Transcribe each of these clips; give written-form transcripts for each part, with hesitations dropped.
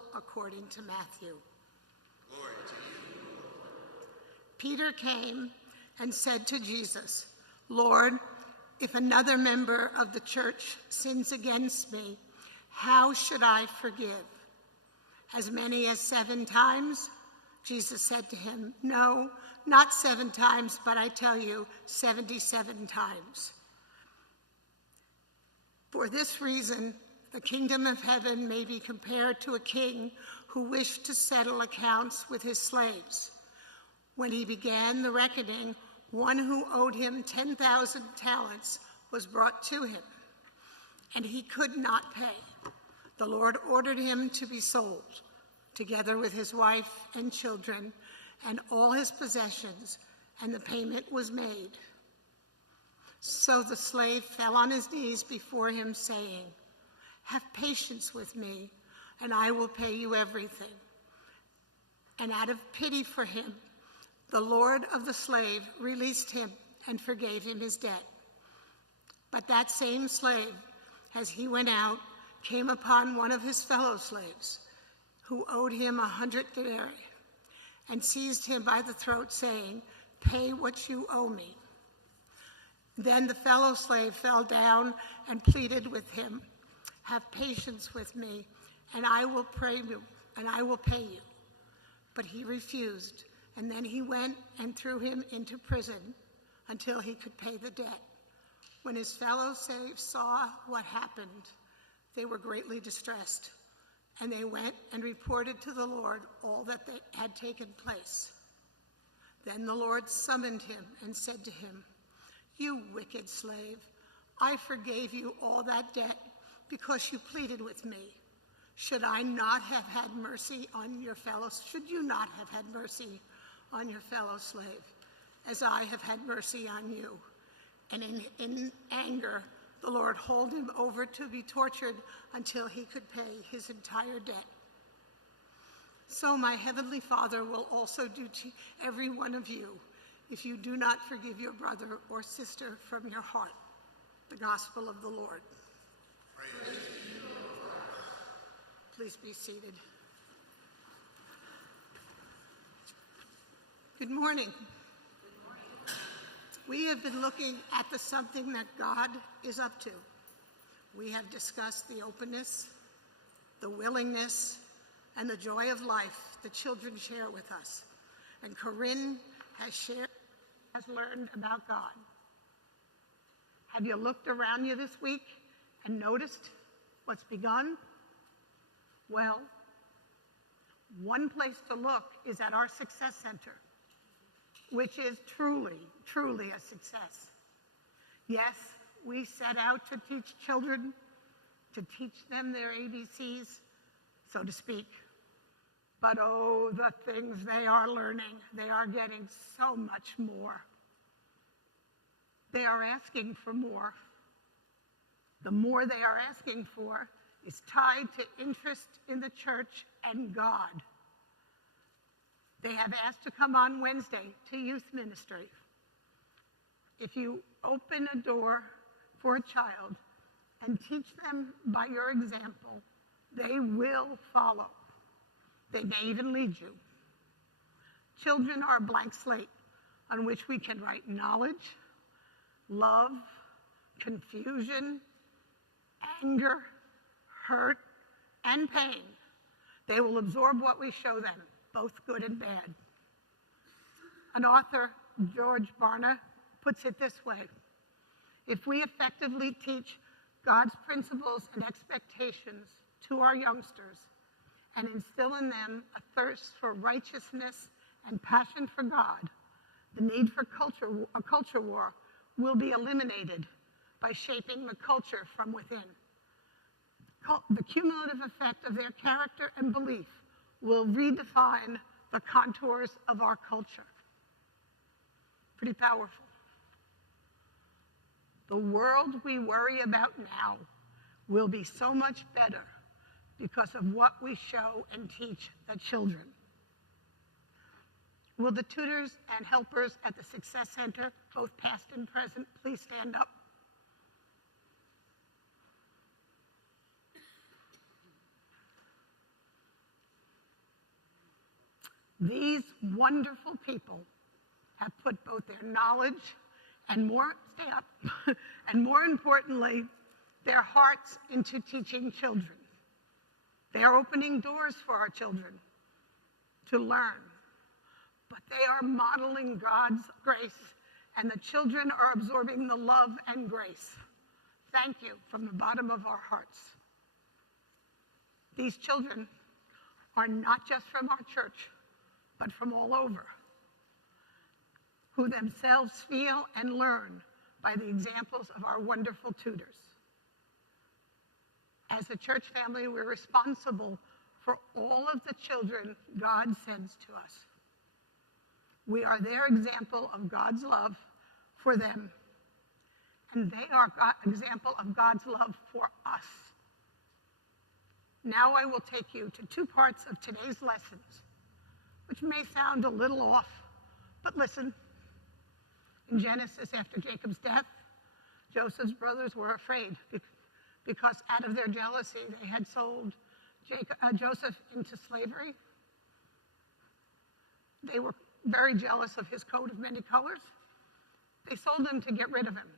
Gospel according to Matthew. Glory to you. Peter came and said to Jesus, "Lord, if another member of the church sins against me, how should I forgive? As many as 7 times?" Jesus said to him, "No, not 7 times, but I tell you, 77 times. For this reason, the kingdom of heaven may be compared to a king who wished to settle accounts with his slaves. When he began the reckoning, one who owed him 10,000 talents was brought to him, and he could not pay. The Lord ordered him to be sold, together with his wife and children and all his possessions, and the payment was made. So the slave fell on his knees before him, saying, 'Have patience with me, and I will pay you everything.' And out of pity for him, the Lord of the slave released him and forgave him his debt. But that same slave, as he went out, came upon one of his fellow slaves, who owed him 100 denarii, and seized him by the throat, saying, 'Pay what you owe me.' Then the fellow slave fell down and pleaded with him, 'Have patience with me, and I will pay you.' But he refused, and then he went and threw him into prison until he could pay the debt. When his fellow slaves saw what happened, they were greatly distressed, and they went and reported to the Lord all that had taken place. Then the Lord summoned him and said to him, 'You wicked slave, I forgave you all that debt because you pleaded with me. Should you not have had mercy on your fellow slave, as I have had mercy on you?' And in anger, the Lord hauled him over to be tortured until he could pay his entire debt. So my heavenly Father will also do to every one of you if you do not forgive your brother or sister from your heart." The Gospel of the Lord. Praise to you, Lord. Please be seated. Good morning. We have been looking at the something that God is up to. We have discussed the openness, the willingness, and the joy of life the children share with us. And Corinne has learned about God. Have you looked around you this week and noticed what's begun? Well, one place to look is at our Success Center, which is truly a success. Yes, we set out to teach children, to teach them their ABCs, so to speak. But oh, the things they are learning, they are getting so much more. They are asking for more. The more they are asking for is tied to interest in the church and God. They have asked to come on Wednesday to youth ministry. If you open a door for a child and teach them by your example, they will follow. They may even lead you. Children are a blank slate on which we can write knowledge, love, confusion, anger, hurt, and pain. They will absorb what we show them, both good and bad. An author, George Barna, puts it this way: if we effectively teach God's principles and expectations to our youngsters and instill in them a thirst for righteousness and passion for God, the need for a culture war will be eliminated by shaping the culture from within. The cumulative effect of their character and belief will redefine the contours of our culture. Pretty powerful. The world we worry about now will be so much better because of what we show and teach the children. Will the tutors and helpers at the Success Center, both past and present, please stand up? These wonderful people have put both their knowledge and stay up, and more importantly, their hearts into teaching children. They're opening doors for our children to learn, but they are modeling God's grace, and the children are absorbing the love and grace. Thank you from the bottom of our hearts. These children are not just from our church, but from all over, who themselves feel and learn by the examples of our wonderful tutors. As a church family, we're responsible for all of the children God sends to us. We are their example of God's love for them, and they are an example of God's love for us. Now I will take you to two parts of today's lessons, which may sound a little off, but listen. In Genesis, after Jacob's death, Joseph's brothers were afraid because out of their jealousy, they had sold Joseph into slavery. They were very jealous of his coat of many colors. They sold him to get rid of him.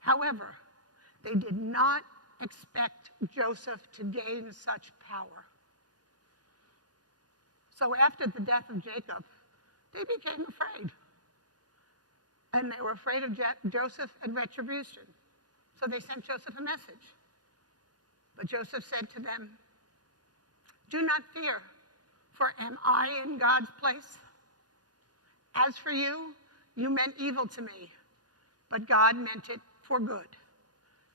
However, they did not expect Joseph to gain such power. So after the death of Jacob, they became afraid. And they were afraid of Joseph and retribution. So they sent Joseph a message. But Joseph said to them, "Do not fear, for am I in God's place? As for you, you meant evil to me, but God meant it for good,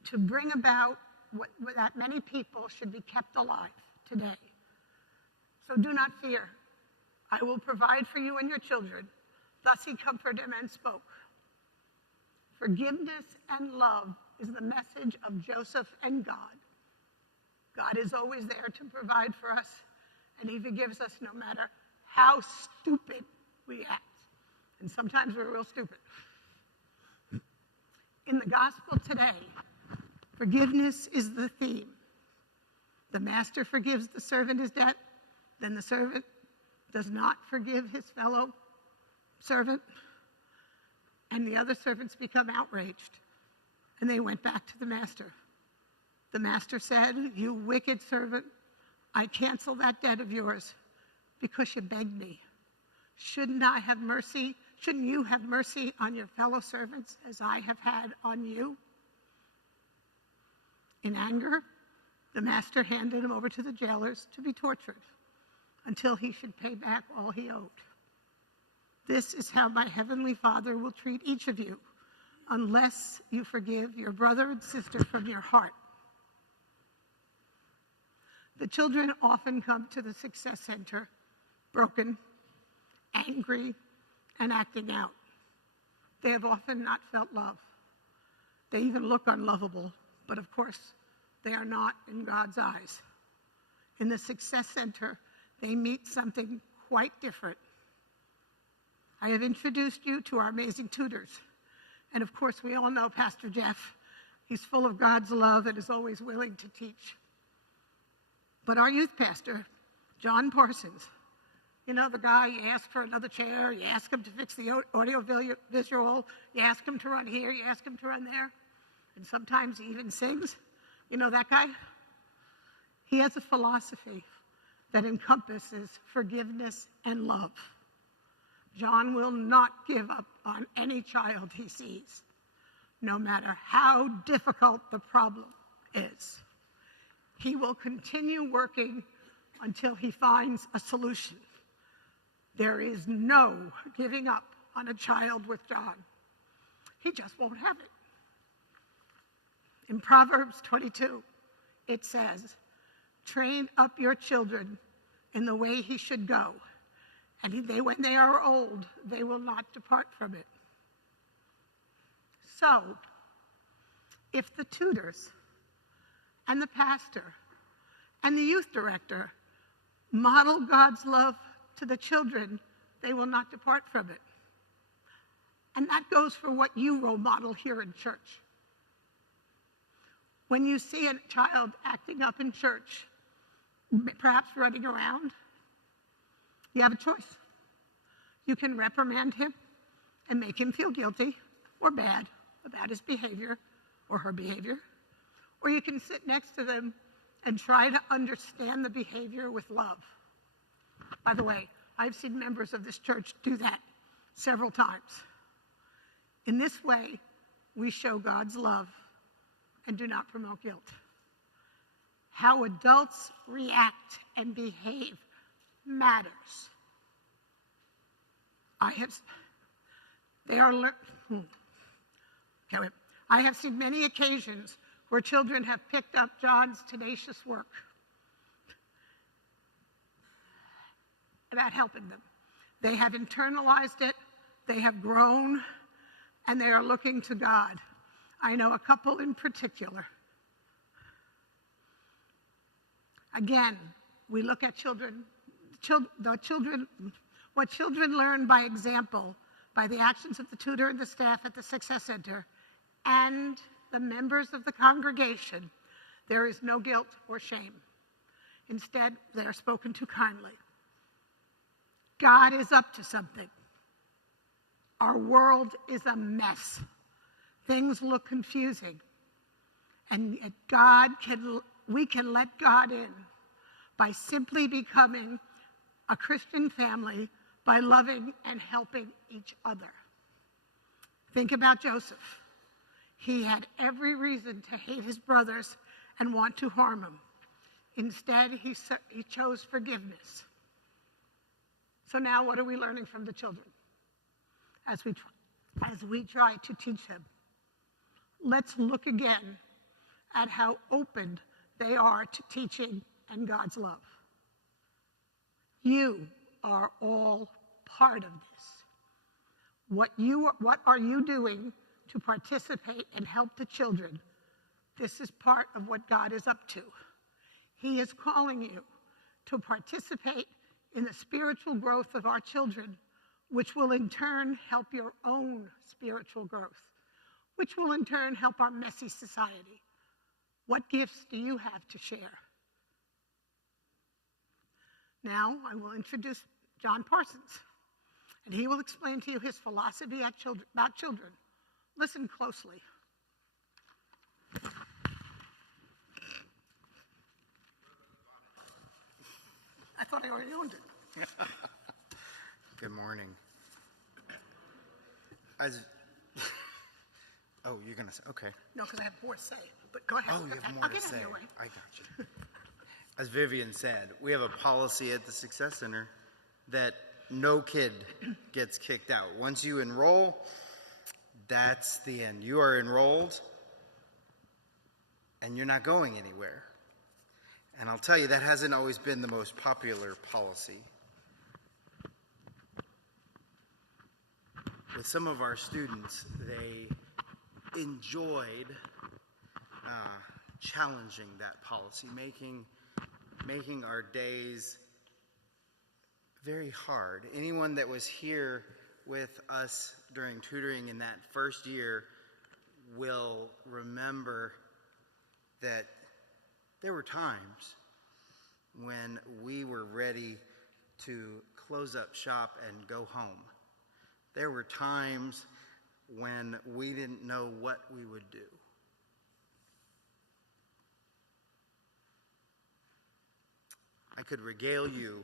to bring about that many people should be kept alive today. So do not fear. I will provide for you and your children." Thus he comforted him and spoke. Forgiveness and love is the message of Joseph and God. God is always there to provide for us, and he forgives us no matter how stupid we act. And sometimes we're real stupid. In the gospel today, forgiveness is the theme. The master forgives the servant his debt, then the servant does not forgive his fellow servant, and the other servants become outraged, and they went back to the master. The master said, "You wicked servant, I cancel that debt of yours because you begged me. Shouldn't you have mercy on your fellow servants as I have had on you?" In anger, the master handed him over to the jailers to be tortured until he should pay back all he owed. This is how my heavenly Father will treat each of you unless you forgive your brother and sister from your heart. The children often come to the Success Center broken, angry, and acting out. They have often not felt love. They even look unlovable, but of course, they are not in God's eyes. In the Success Center, they meet something quite different. I have introduced you to our amazing tutors. And of course, we all know Pastor Jeff. He's full of God's love and is always willing to teach. But our youth pastor, John Parsons, you know, the guy, you ask for another chair, you ask him to fix the audio visual, you ask him to run here, you ask him to run there, and sometimes he even sings. You know that guy? He has a philosophy that encompasses forgiveness and love. John will not give up on any child he sees, no matter how difficult the problem is. He will continue working until he finds a solution. There is no giving up on a child with John. He just won't have it. In Proverbs 22, it says, "Train up your children in the way he should go, and when they are old, they will not depart from it." So, if the tutors and the pastor and the youth director model God's love to the children, they will not depart from it. And that goes for what you role model here in church. When you see a child acting up in church, perhaps running around, You have a choice. You can reprimand him and make him feel guilty or bad about his behavior or her behavior, or you can sit next to them and try to understand the behavior with love. By the way, I've seen members of this church do that several times. In this way, we show God's love and do not promote guilt. How adults react and behave matters. I have seen many occasions where children have picked up John's tenacious work about helping them. They have internalized it, they have grown, and they are looking to God. I know a couple in particular. Again, we look at children, what children learn by example, by the actions of the tutor and the staff at the Success Center, and the members of the congregation. There is no guilt or shame. Instead, they are spoken to kindly. God is up to something. Our world is a mess. Things look confusing. And yet we can let God in by simply becoming a Christian family, by loving and helping each other. Think about Joseph. He had every reason to hate his brothers and want to harm them. Instead, he chose forgiveness. So now what are we learning from the children as we try to teach them? Let's look again at how open they are to teaching and God's love. You are all part of this. What are you doing to participate and help the children? This is part of what God is up to. He is calling you to participate in the spiritual growth of our children, which will in turn help your own spiritual growth, which will in turn help our messy society. What gifts do you have to share? Now I will introduce John Parsons, and he will explain to you his philosophy about children. Listen closely. I thought I already owned it. Good morning. Oh, you're going to say, okay. No, because I have more to say, but go ahead. Oh, you have I'll more to get say. it your way. I got you. As Vivian said, we have a policy at the Success Center that no kid gets kicked out. Once you enroll, that's the end. You are enrolled, and you're not going anywhere. And I'll tell you, that hasn't always been the most popular policy. With some of our students, they enjoyed challenging that policy, making our days very hard. Anyone that was here with us during tutoring in that first year will remember that there were times when we were ready to close up shop and go home. There were times when we didn't know what we would do. I could regale you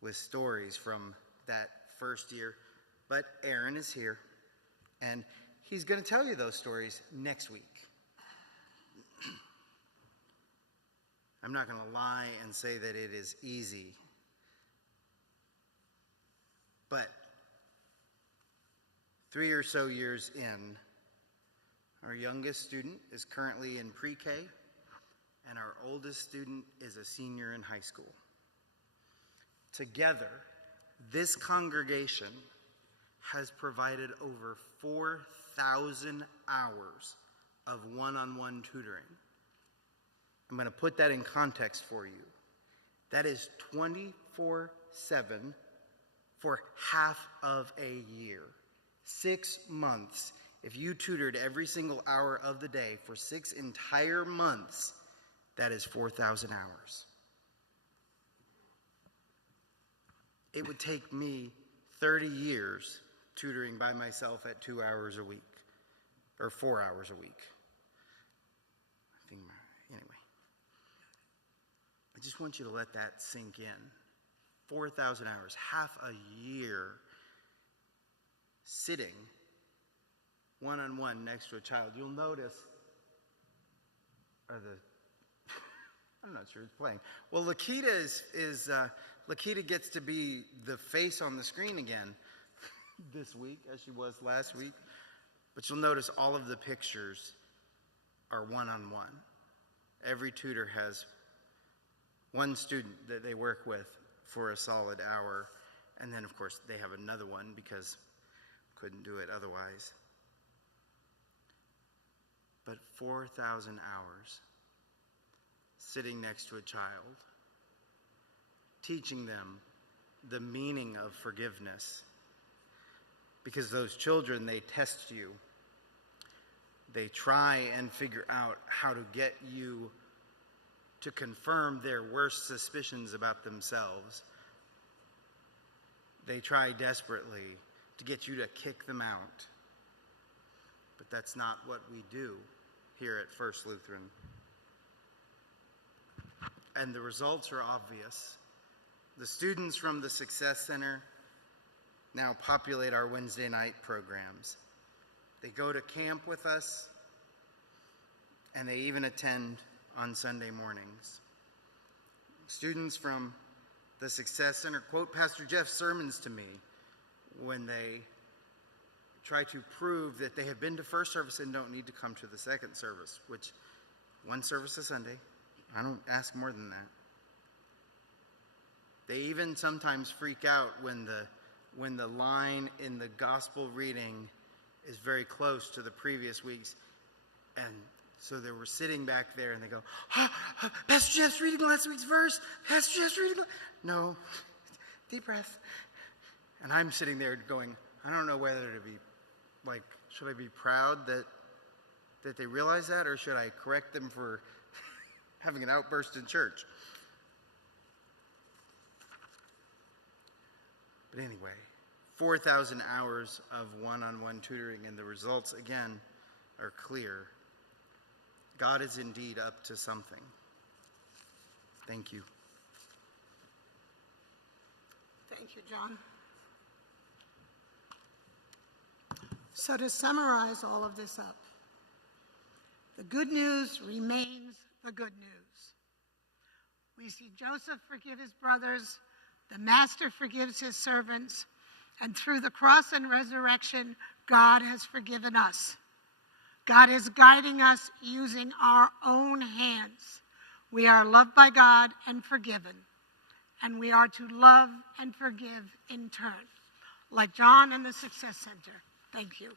with stories from that first year, but Aaron is here, and he's going to tell you those stories next week. I'm not going to lie and say that it is easy, but 3 or so years in, our youngest student is currently in pre-K, and our oldest student is a senior in high school. Together, this congregation has provided over 4,000 hours of one-on-one tutoring. I'm going to put that in context for you. That is 24/7 for half of a year. 6 months. If you tutored every single hour of the day for 6 entire months, that is 4,000 hours. it would take me 30 years tutoring by myself at 2 hours a week, or 4 hours a week. Anyway, I just want you to let that sink in. 4,000 hours, half a year sitting one-on-one next to a child. You'll notice, I'm not sure it's playing. Well, Lakita gets to be the face on the screen again this week, as she was last week. But you'll notice all of the pictures are one-on-one. Every tutor has one student that they work with for a solid hour. And then, of course, they have another one because couldn't do it otherwise. But 4,000 hours sitting next to a child, teaching them the meaning of forgiveness. Because those children, they test you. They try and figure out how to get you to confirm their worst suspicions about themselves. They try desperately to get you to kick them out. But that's not what we do here at First Lutheran. And the results are obvious. The students from the Success Center now populate our Wednesday night programs. They go to camp with us, and they even attend on Sunday mornings. Students from the Success Center quote Pastor Jeff's sermons to me when they try to prove that they have been to first service and don't need to come to the second service, which one service a Sunday. I don't ask more than that. They even sometimes freak out when the line in the gospel reading is very close to the previous week's. And so they were sitting back there and they go, Pastor Jeff's reading last week's verse. Pastor Jeff's reading. No, deep breath. And I'm sitting there going, I don't know whether to be like, should I be proud that they realize that, or should I correct them for having an outburst in church? But anyway, 4,000 hours of one-on-one tutoring, and the results, again, are clear. God is indeed up to something. Thank you. Thank you, John. So to summarize all of this up, the good news remains the good news. We see Joseph forgive his brothers, the master forgives his servants, and through the cross and resurrection, God has forgiven us. God is guiding us using our own hands. We are loved by God and forgiven, and we are to love and forgive in turn, like John and the Success Center. Thank you.